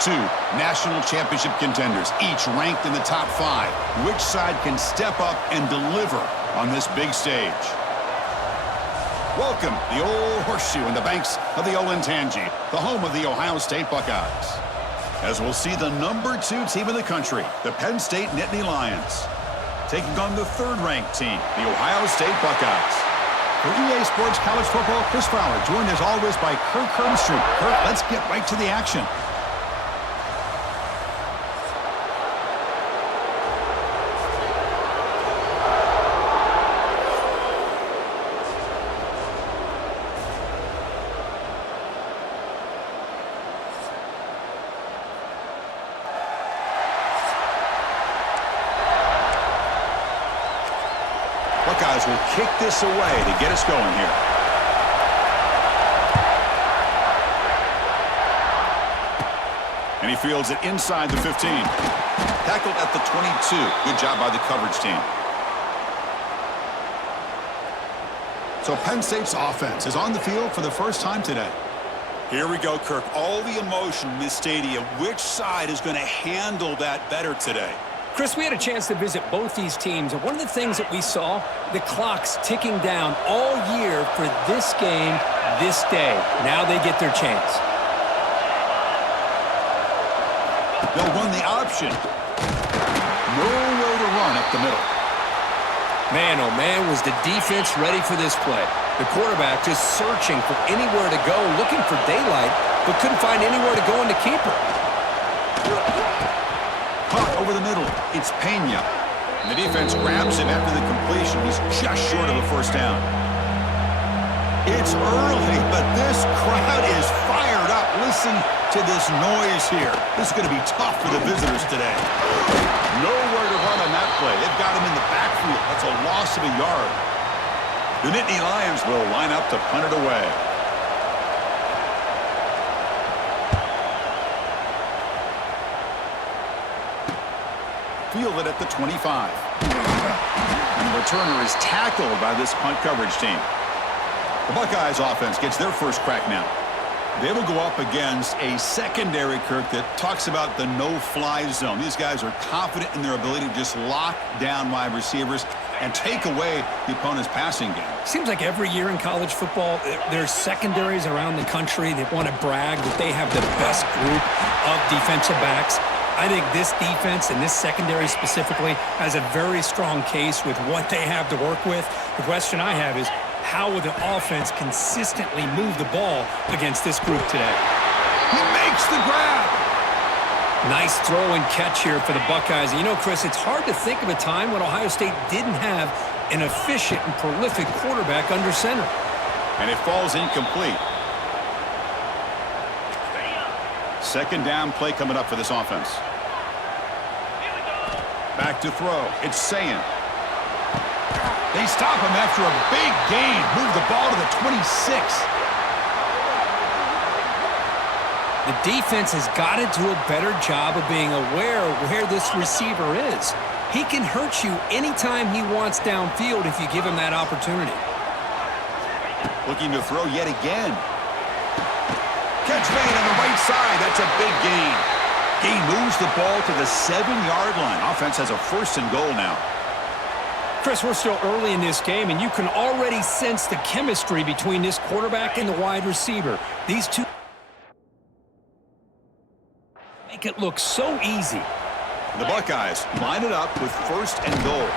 Two national championship contenders, each ranked in the top 5. Which side can step up and deliver on this big stage? Welcome, the old horseshoe in the banks of the Olentangy, the home of the Ohio State Buckeyes. As we'll see the number 2 team in the country, the Penn State Nittany Lions, taking on the 3rd-ranked team, the Ohio State Buckeyes. For EA Sports College Football, Chris Fowler, joined as always by Kirk Hermstreet. Kirk, let's get right to the action. Buckeyes will kick this away to get us going here. And he fields it inside the 15. Tackled at the 22. Good job by the coverage team. So Penn State's offense is on the field for the first time today. Here we go, Kirk. All the emotion in this stadium. Which side is going to handle that better today? Chris, we had a chance to visit both these teams, and one of the things that we saw, the clock's ticking down all year for this game, this day. Now they get their chance. They'll run the option. Nowhere to run up the middle. Man, oh man, was the defense ready for this play. The quarterback just searching for anywhere to go, looking for daylight, but couldn't find anywhere to go in the keeper. Caught over the middle. It's Pena. And the defense grabs him after the completion. He's just short of a first down. It's early, but this crowd is fired up. Listen to this noise here. This is going to be tough for the visitors today. Nowhere to run on that play. They've got him in the backfield. That's a loss of a yard. The Nittany Lions will line up to punt it away. Fielded at the 25. And the returner is tackled by this punt coverage team. The Buckeyes offense gets their first crack now. They will go up against a secondary, Kirk, that talks about the no-fly zone. These guys are confident in their ability to just lock down wide receivers and take away the opponent's passing game. Seems like every year in college football, there's secondaries around the country that want to brag that they have the best group of defensive backs. I think this defense and this secondary specifically has a very strong case with what they have to work with. The question I have is, how will the offense consistently move the ball against this group today? He makes the grab. Nice throw and catch here for the Buckeyes. You know, Chris, it's hard to think of a time when Ohio State didn't have an efficient and prolific quarterback under center. And it falls incomplete. Second down play coming up for this offense. Back to throw. It's Sayin. They stop him after a big gain. Move the ball to the 26. The defense has got to do a better job of being aware of where this receiver is. He can hurt you anytime he wants downfield if you give him that opportunity. Looking to throw yet again. Catch made on the right side. That's a big gain. Gain moves the ball to the 7-yard line. Offense has a 1st and goal now. Chris, we're still early in this game, and you can already sense the chemistry between this quarterback and the wide receiver. These two make it look so easy. The Buckeyes line it up with 1st and goal.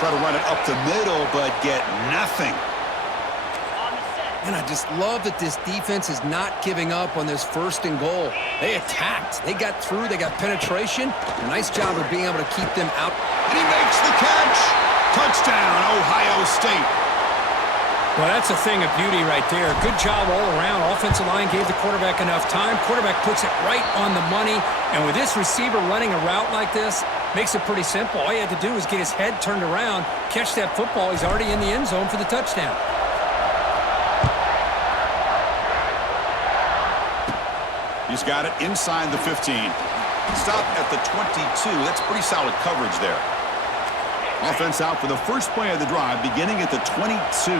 Try to run it up the middle, but get nothing. And I just love that this defense is not giving up on this 1st and goal. They attacked. They got through. They got penetration. A nice job of being able to keep them out. And he makes the catch. Touchdown, Ohio State. Well, that's a thing of beauty right there. Good job all around. Offensive line gave the quarterback enough time. Quarterback puts it right on the money. And with this receiver running a route like this, makes it pretty simple. All you had to do was get his head turned around, catch that football. He's already in the end zone for the touchdown. He's got it inside the 15. Stop at the 22. That's pretty solid coverage there. Offense out for the first play of the drive, beginning at the 22.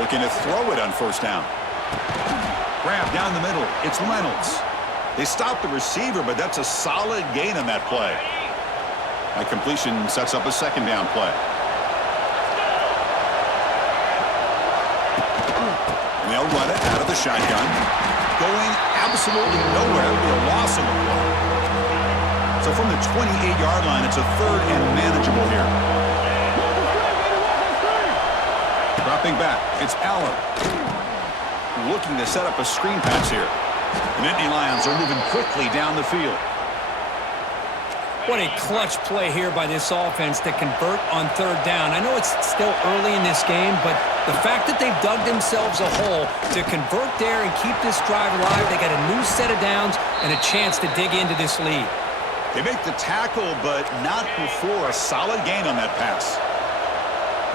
Looking to throw it on first down. Grab down the middle. It's Reynolds. They stop the receiver, but that's a solid gain on that play. That completion sets up a second down play. And they'll run it out of the shotgun. Going absolutely nowhere. It'll be a loss of the play. So from the 28-yard line, it's a third and manageable here. Dropping back, it's Allen. Looking to set up a screen pass here. The Nittany Lions are moving quickly down the field. What a clutch play here by this offense to convert on third down. I know it's still early in this game, but the fact that they've dug themselves a hole to convert there and keep this drive alive, they got a new set of downs and a chance to dig into this lead. They make the tackle, but not before a solid gain on that pass.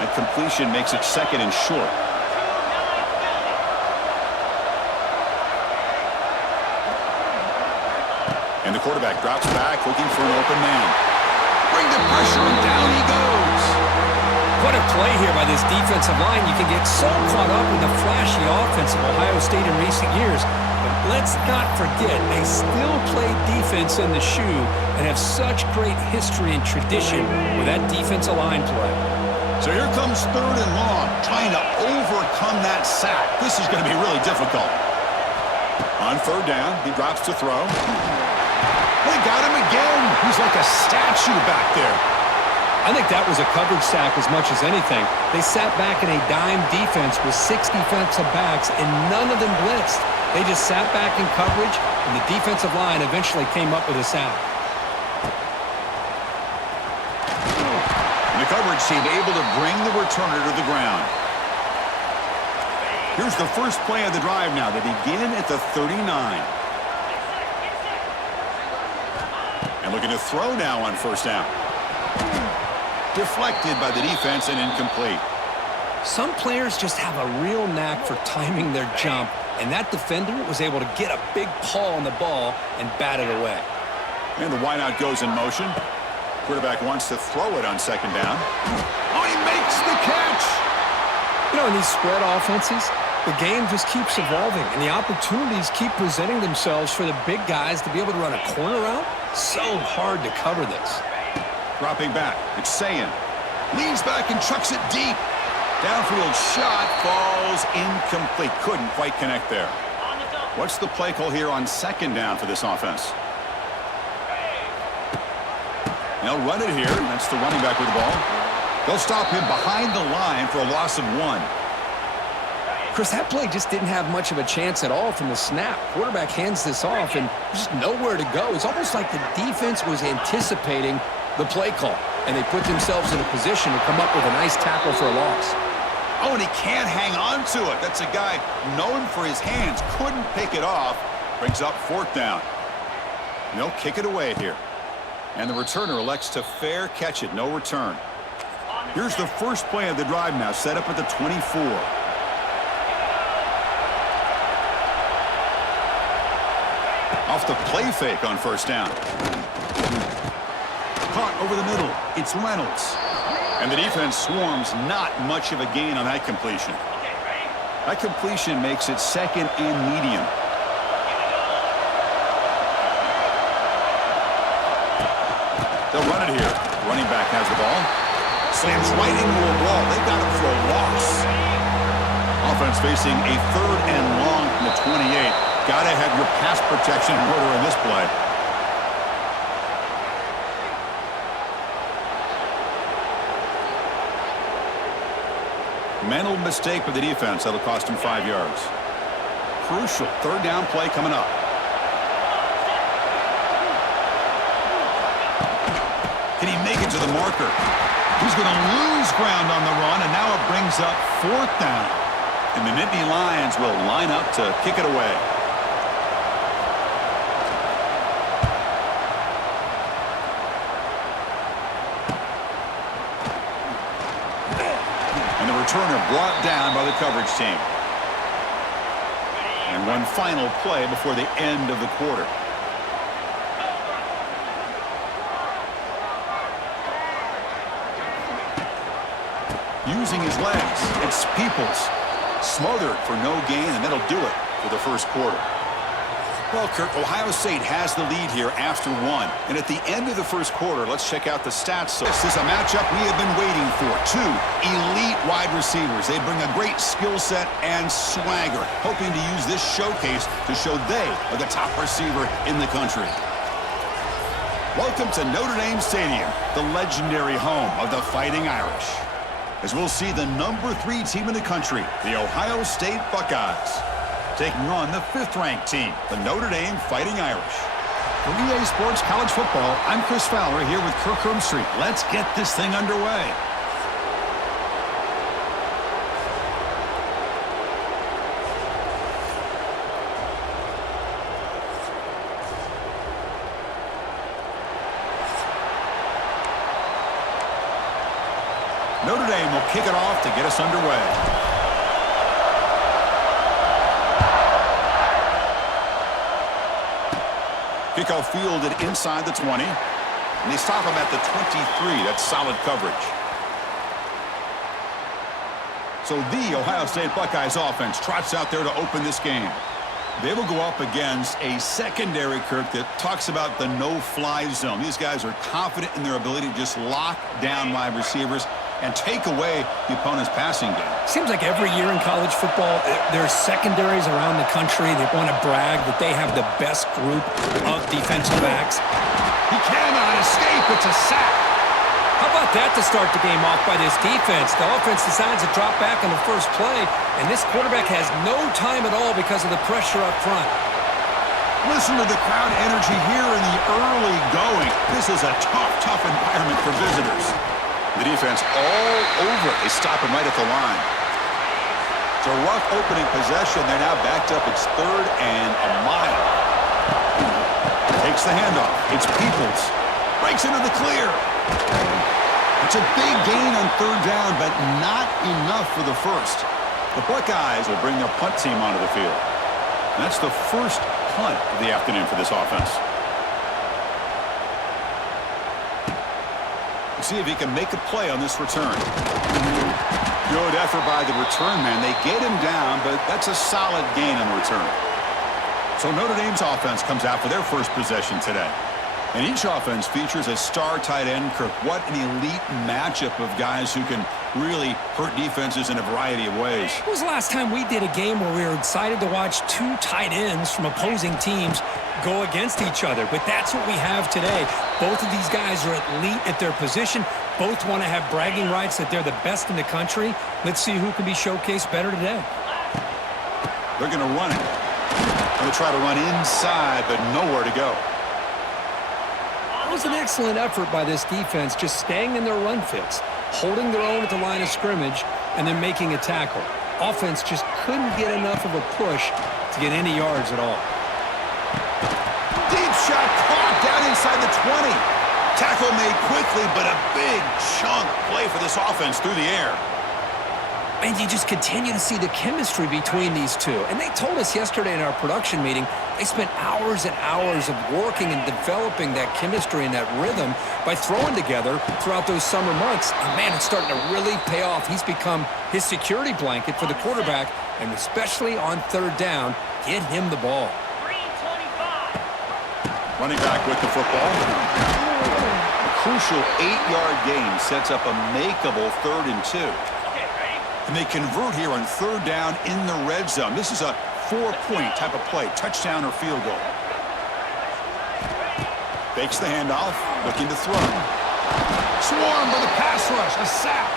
That completion makes it second and short. And the quarterback drops back, looking for an open man. Bring the pressure, and down he goes. What a play here by this defensive line. You can get so caught up in the flashy offense of Ohio State in recent years. But let's not forget, they still play defense in the shoe and have such great history and tradition with that defensive line play. So here comes third and long, trying to overcome that sack. This is going to be really difficult. On third down, he drops to throw. They got him again. He's like a statue back there. I think that was a coverage sack as much as anything. They sat back in a dime defense with 6 defensive backs, and none of them blitzed. They just sat back in coverage, and the defensive line eventually came up with a sack. And the coverage team able to bring the returner to the ground. Here's the first play of the drive now. They begin at the 39. And looking to throw now on first down. Deflected by the defense and incomplete. Some players just have a real knack for timing their jump, and that defender was able to get a big paw on the ball and bat it away. And the wideout goes in motion. Quarterback wants to throw it on second down. Oh, he makes the catch! You know, in these spread offenses, the game just keeps evolving, and the opportunities keep presenting themselves for the big guys to be able to run a corner route. So hard to cover this. Dropping back, it's Sayin. Leans back and chucks it deep. Downfield shot falls incomplete. Couldn't quite connect there. What's the play call here on second down for this offense? They'll run it here. That's the running back with the ball. They'll stop him behind the line for a loss of 1. Chris, that play just didn't have much of a chance at all from the snap. Quarterback hands this off and just nowhere to go. It's almost like the defense was anticipating the play call, and they put themselves in a position to come up with a nice tackle for a loss. Oh, and he can't hang on to it. That's a guy known for his hands. Couldn't pick it off. Brings up fourth down. And they'll kick it away here. And the returner elects to fair catch it. No return. Here's the first play of the drive now, set up at the 24. Off the play fake on first down. Caught over the middle. It's Reynolds. And the defense swarms. Not much of a gain on that completion. That completion makes it second and medium. They'll run it here. Running back has the ball. Slams right into a wall. They got him for a loss. Offense facing a third and long from the 28. Gotta have your pass protection in order in this play. Mental mistake for the defense. That'll cost him 5 yards. Crucial third down play coming up. Can he make it to the marker? He's going to lose ground on the run, and now it brings up fourth down. And the Nittany Lions will line up to kick it away. And the returner brought down by the coverage team. And one final play before the end of the quarter. Using his legs, it's Peoples. Smothered for no gain, and that'll do it for the first quarter. Well, Kirk, Ohio State has the lead here after one. And at the end of the first quarter, let's check out the stats. This is a matchup we have been waiting for. Two elite wide receivers. They bring a great skill set and swagger, hoping to use this showcase to show they are the top receiver in the country. Welcome to Notre Dame Stadium, the legendary home of the Fighting Irish, as we'll see the number 3 team in the country, the Ohio State Buckeyes, taking on the 5th-ranked team, the Notre Dame Fighting Irish. For EA Sports College Football, I'm Chris Fowler here with Kirk Herbstreit. Let's get this thing underway. Notre Dame will kick it off to get us underway. Kickoff fielded inside the 20. And they stop him at the 23. That's solid coverage. So the Ohio State Buckeyes offense trots out there to open this game. They will go up against a secondary, Kirk, that talks about the no-fly zone. These guys are confident in their ability to just lock down wide receivers and take away the opponent's passing game. Seems like every year in college football, there's secondaries around the country that want to brag that they have the best group of defensive backs. He cannot escape. It's a sack. How about that to start the game off by this defense? The offense decides to drop back on the first play, and this quarterback has no time at all because of the pressure up front. Listen to the crowd energy here in the early going. This is a tough environment for visitors. The defense all over it. They stop him right at the line. It's a rough opening possession. They're now backed up. It's 3rd and a mile. Takes the handoff. It's Peoples. Breaks into the clear. It's a big gain on 3rd down, but not enough for the first. The Buckeyes will bring their punt team onto the field. And that's the first punt of the afternoon for this offense. See if he can make a play on this return. Good effort by the return man. They get him down, but that's a solid gain on the return. So Notre Dame's offense comes out for their first possession today. And each offense features a star tight end, Kirk. What an elite matchup of guys who can really hurt defenses in a variety of ways. When was the last time we did a game where we were excited to watch 2 tight ends from opposing teams go against each other? But that's what we have today. Both of these guys are elite at their position. Both want to have bragging rights that they're the best in the country. Let's see who can be showcased better today. They're going to run it. Going to try to run inside, but nowhere to go. It was an excellent effort by this defense, just staying in their run fits, holding their own at the line of scrimmage, and then making a tackle. Offense just couldn't get enough of a push to get any yards at all. Deep shot caught down inside the 20. Tackle made quickly, but a big chunk play for this offense through the air. And you just continue to see the chemistry between these two. And they told us yesterday in our production meeting, they spent hours and hours of working and developing that chemistry and that rhythm by throwing together throughout those summer months. And man, it's starting to really pay off. He's become his security blanket for the quarterback, and especially on 3rd down, get him the ball. Running back with the football. A crucial 8-yard gain sets up a makeable 3rd and 2. And they convert here on 3rd down in the red zone. This is a 4-point type of play, touchdown or field goal. Fakes the handoff, looking to throw. Swarmed by the pass rush, a sack.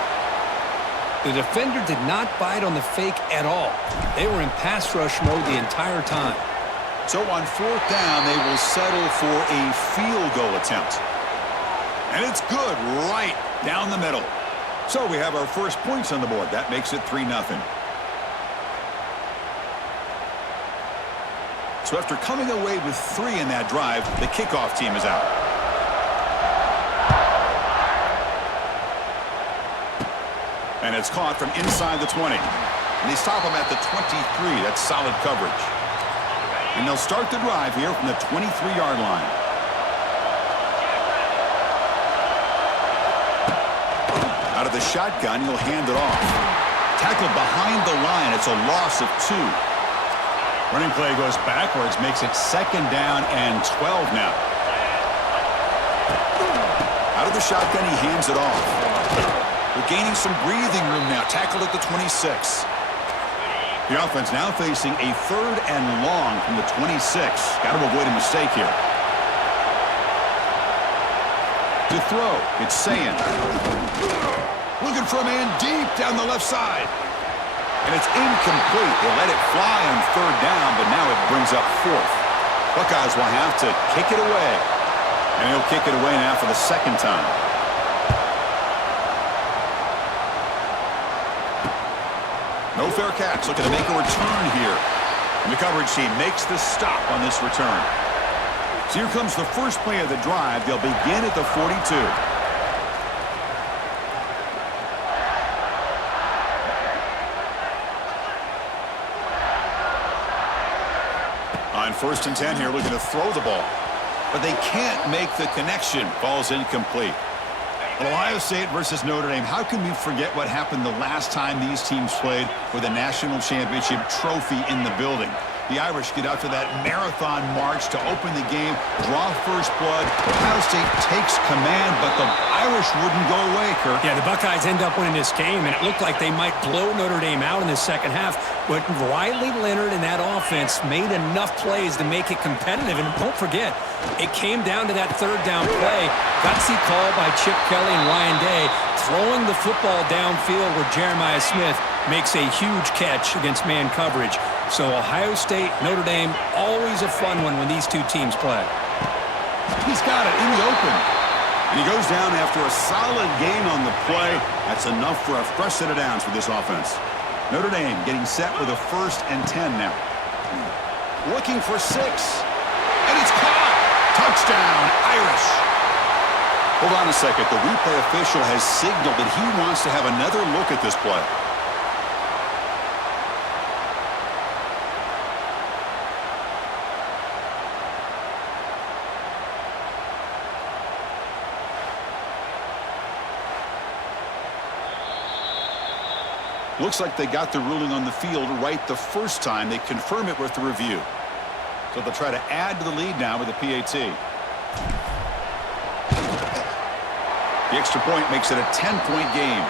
The defender did not bite on the fake at all. They were in pass rush mode the entire time. So on 4th down, they will settle for a field goal attempt. And it's good right down the middle. So we have our first points on the board. That makes it 3-0. So after coming away with 3 in that drive, the kickoff team is out. And it's caught from inside the 20. And they stop him at the 23. That's solid coverage. And they'll start the drive here from the 23-yard line. Out of the shotgun, he'll hand it off. Tackled behind the line. It's a loss of 2. Running play goes backwards, makes it 2nd down and 12 now. Out of the shotgun, he hands it off. They're gaining some breathing room now. Tackled at the 26. The offense now facing a 3rd and long from the 26. Got to avoid a mistake here. To throw, it's Sayin. Looking for a man deep down the left side. And it's incomplete. They let it fly on 3rd down, but now it brings up 4th. Buckeyes will have to kick it away. And he'll kick it away now for the 2nd time. No fair catch. Looking to make a return here. And the coverage team makes the stop on this return. So here comes the first play of the drive. They'll begin at the 42. On 1st and 10 here, looking to throw the ball. But they can't make the connection. Ball's incomplete. Well, Ohio State versus Notre Dame. How can we forget what happened the last time these teams played with a national championship trophy in the building? The Irish get out to that marathon march to open the game, draw first blood. Ohio State takes command, but the Irish wouldn't go away, Kirk. Yeah, the Buckeyes end up winning this game, and it looked like they might blow Notre Dame out in the second half. But Riley Leonard and that offense made enough plays to make it competitive. And don't forget, it came down to that 3rd down play. Gutsy call by Chip Kelly and Ryan Day, throwing the football downfield where Jeremiah Smith makes a huge catch against man coverage. So Ohio State, Notre Dame, always a fun one when these two teams play. He's got it in the open. And he goes down after a solid gain on the play. That's enough for a fresh set of downs for this offense. Notre Dame getting set with a 1st and 10 now. Looking for 6. And it's caught. Touchdown, Irish. Hold on a second. The replay official has signaled that he wants to have another look at this play. Looks like they got the ruling on the field right the first time. They confirm it with the review. So they'll try to add to the lead now with a PAT. The extra point makes it a 10-point game.